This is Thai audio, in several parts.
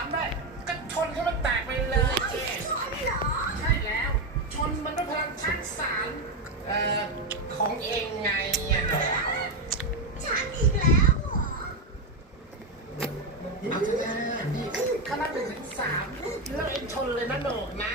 ามได้ก็ชนให้มันแตกไปเลยใช่แล้ว ชนมันด้วยพลังชั้นสามเอ่อ ของเองไงอ่ะช้าอีกแล้วเหรอ เอาในี่ขนาดเป็นถึงสามแล้วเองชนเลยนะโดกนะ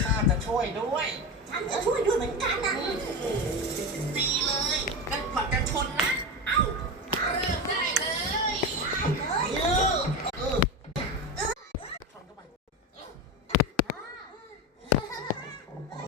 ข้าจะช่วยด้วย ฉันจะช่วยด้วยเหมือนกันนะ